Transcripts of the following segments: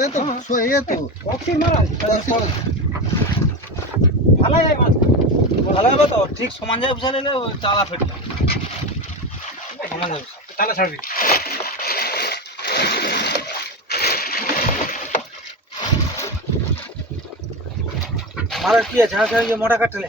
এ তো সো- এ তো অক্সির মাছ ভালো যায় মাছ ভালো হবে তো ঠিক সমান যায় বুঝা নিলে চালা ফেটবে সমান যাবে তাহলে ছাড়বি। মারার কি আছে? হালকা হালকা মোটা কাটলে।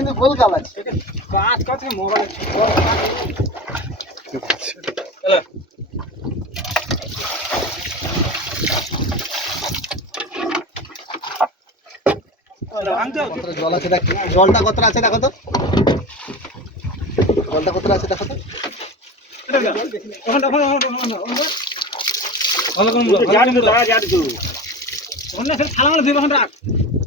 কিন্তু গোল কাল আছে। কাজ কাজ মোবাইল জল আছে দেখ জলটা কতটা আছে দেখো তো। জলটা কতটা আছে দেখো তো। ভালো করে ভালো করে